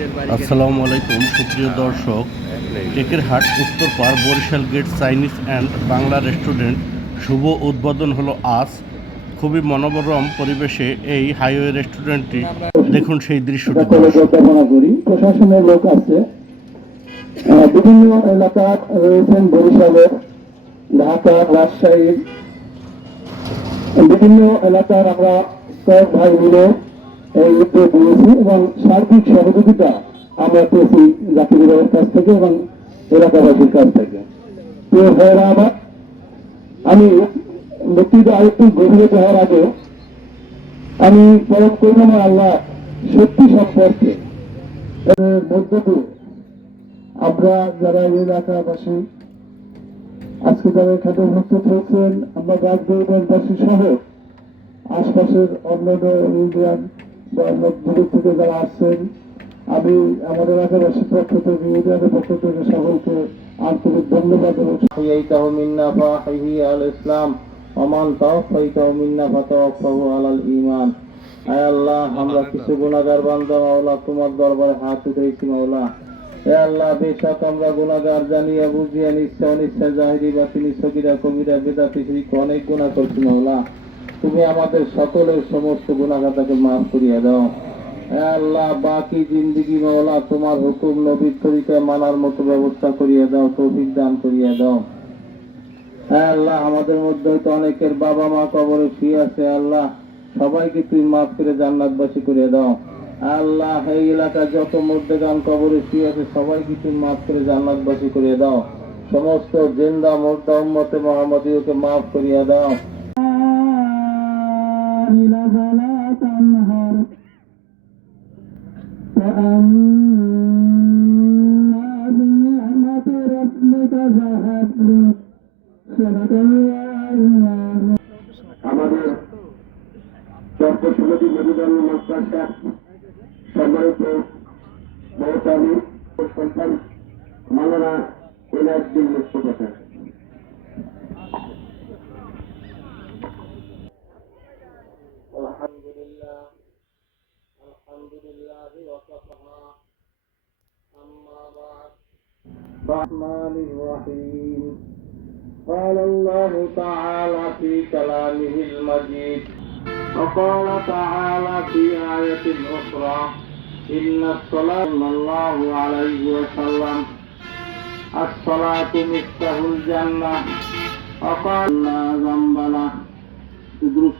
আসসালামু আলাইকুম সুপ্রিয় দর্শক। টেকের হাট Uttarpar Barishal gate Chinese and Bangla restaurant. শুভ উদ্বোধন হলো আজ। খুবই মনোরম পরিবেশে এই হাইওয়ে রেস্টুরেন্টটি। দেখুন সেই দৃশ্যটি। প্রশাসনের লোক আছে। বিভিন্ন এলাকার রয়েছেন বরিশালের ঢাকা রাজশাহীর বিভিন্ন এলাকার আমরা কয়েক ভাই মিলে উদ্যোগ নিয়েছি এবং সার্বিক সহযোগিতা আমরা পেয়েছি জাতিবিরের কাছ থেকে এবং এলাকাবাসীর কাছ থেকে। প্রিয় ভাইয়েরা আমার, আমি বক্তৃতা আরেকটু গভীরে যাওয়ার আগে আমি পরম করুণাময় আল্লাহ সত্যি সম্পর্কে। মধ্য আমরা যারা এলাকাবাসী, আজকে যারা এখানে উপস্থিত হয়েছেন, আমরা বাগদেবাসী সহ আশপাশের অন্যান্য ইউনিয়ন দূরের থেকে যারা আসছেন, আমি আমাদের এলাকাবাসীর পক্ষ থেকে, ইউনিয়নের পক্ষ থেকে সকলকে আন্তরিক ধন্যবাদ ইসলাম অমান তাও মিন্না ফাতাওফাহু আলাল ইমান আয় আল্লাহ, আমরা কিছু গুণাগার বান্দা, মাওলা, তোমার দরবারে হাত উঠেছি মাওলা। এ আল্লাহ, বেশক আমরা গুণাগার জানিয়া, বুঝিয়া নিচ্ছে অনিচ্ছা জাহিরি বা তিনি সকিরা কবিরা বেদা পৃথিবীকে অনেক গুণা করছি, মাওলা। তুমি আমাদের সকলের সমস্ত গুণাগাতাকে মাফ করিয়া দাও। আল্লাহ, বাকি জিন্দিগি মাওলা, তোমার হুকুম নবীর তরিকায় মানার মতো ব্যবস্থা করিয়া দাও, তৌফিক দান করিয়া দাও। আল্লাহ, আমাদের মধ্যে হয়তো অনেকের বাবা মা কবরে শুয়ে আছে। আল্লাহ, সবাইকে তুমি মাফ করে জান্নাতবাসী করে দাও। আল্লাহ এই এলাকার যত মধ্যে গান কবরে শুয়ে আছে, সবাইকে তুই মাফ করে জান্নাতবাসী করে দাও। সমস্ত জেন্দা, মোর্দা, উম্মতে মাফ করিয়া দাও। আমাদের চক্র সমিতি মেরুদল মাদ্রাসা সম্মানিত মহতামি সন্তান মালানা এনার্জি মুস্তফা الحمد لله الحمد لله وكفى أما بعد الرحمن الرحيم قال الله تعالى في كلامه المجيد وقال تعالى في آية أخرى إن الصلاة صلى الله عليه وسلم الصلاة مفتاح الجنة وقال لا ذنب له دروس